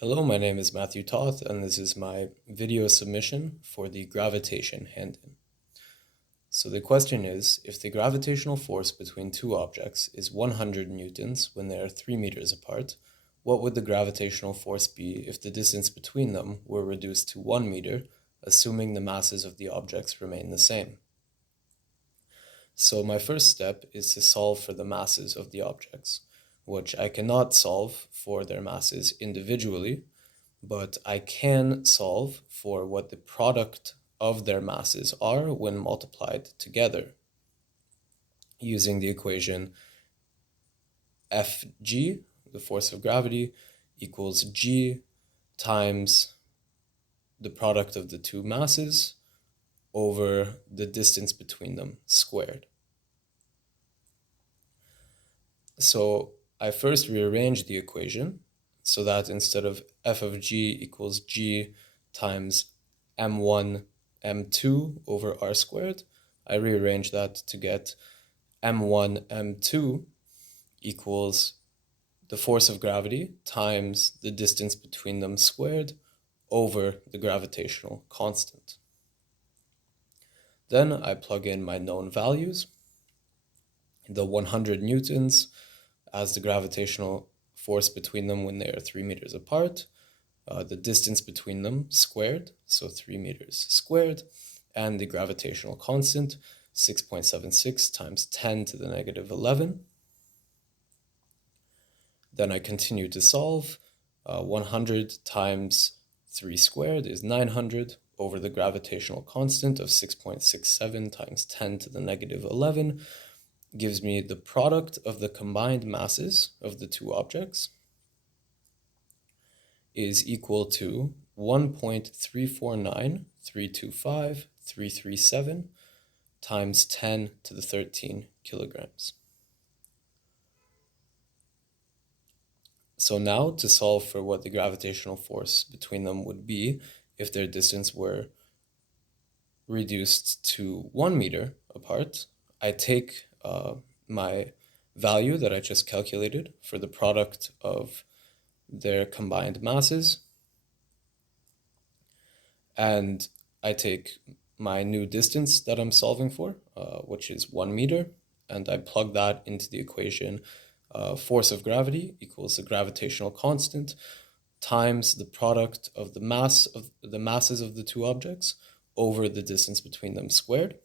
Hello, my name is Matthew Toth, and this is my video submission for the gravitation hand-in. So the question is, if the gravitational force between two objects is 100 newtons when they are 3 meters apart, what would the gravitational force be if the distance between them were reduced to 1 meter, assuming the masses of the objects remain the same? So my first step is to solve for the masses of the objects, which I cannot solve for their masses individually, but I can solve for what the product of their masses are when multiplied together using the equation Fg, the force of gravity, equals g times the product of the two masses over the distance between them squared. So I first rearrange the equation so that instead of f of g equals g times m1 m2 over r squared, I rearrange that to get m1 m2 equals the force of gravity times the distance between them squared over the gravitational constant. Then I plug in my known values, the 100 newtons as the gravitational force between them when they are 3 meters apart, the distance between them squared, so 3 meters squared, and the gravitational constant, 6.76 times 10 to the negative 11. Then I continue to solve. 100 times 3 squared is 900 over the gravitational constant of 6.67 times 10 to the negative 11 gives me the product of the combined masses of the two objects is equal to 1.349325,337 times 10 to the 13 kilograms. So now to solve for what the gravitational force between them would be if their distance were reduced to 1 meter apart, I take my value that I just calculated for the product of their combined masses, and I take my new distance that I'm solving for, which is 1 meter, and I plug that into the equation force of gravity equals the gravitational constant times the product of the masses of the two objects over the distance between them squared.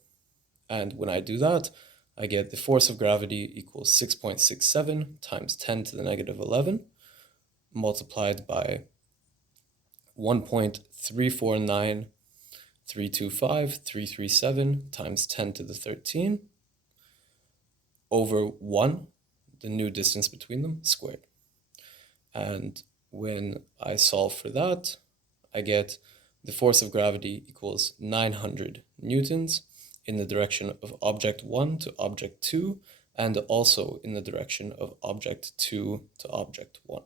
And when I do that, I get the force of gravity equals 6.67 times 10 to the negative 11 multiplied by 1.349325,337 times 10 to the 13 over 1, the new distance between them, squared. And when I solve for that, I get the force of gravity equals 900 newtons in the direction of object 1 to object 2, and also in the direction of object 2 to object 1.